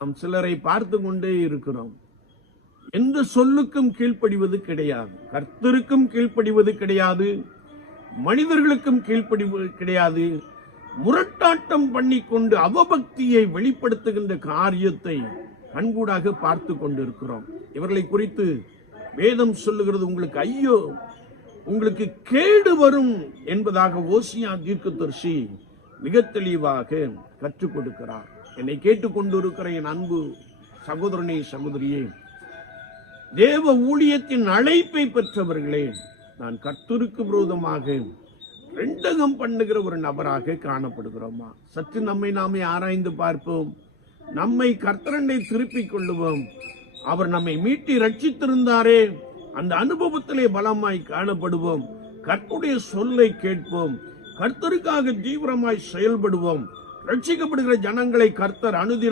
நாம் சிலரை பார்த்து கொண்டே இருக்கிறோம். எந்த சொல்லுக்கும் கீழ்ப்படிவது கிடையாது, கர்த்தருக்கும் கீழ்ப்படிவது கிடையாது, மனிதர்களுக்கும் கீழ்ப்படிவது கிடையாது. முரட்டாட்டம் பண்ணிக்கொண்டு அவபக்தியை வெளிப்படுத்துகின்ற காரியத்தை கண்கூடாக பார்த்து கொண்டிருக்கிறோம். இவர்களை குறித்து வேதம் சொல்லுகிறது, உங்களுக்கு ஐயோ, உங்களுக்கு கேடு வரும் என்பதாக ஓசியா தீர்க்கதரிசி மிக தெளிவாக கற்றுக் கொடுக்கிறார். என்னை கேட்டுக்கொண்டிருக்கிற என் அன்பு சகோதரனே, சகோதரியே, தேவ ஊழியத்தின் அழைப்பை பெற்றவர்களே, நான் கர்த்தருக்கு விரோதமாக ரெண்டகம் பண்ணுகிற ஒரு நபராக காணப்படுகிறோமா? சற்று நம்மை நாமே ஆராய்ந்து பார்ப்போம். நம்மை கர்த்தரண்டை திருப்பிக் கொள்ளுவோம். அவர் நம்மை மீட்டி ரட்சித்திருந்தாரே, அந்த அனுபவத்திலே பலமாய் காணப்படுவோம். கர்த்தருடைய சொல்லை கேட்போம். கர்த்தருக்காக தீவிரமாய் செயல்படுவோம். ரட்சிக்கப்படுகிற ஜனங்களை கர்த்தர் அனுதினம்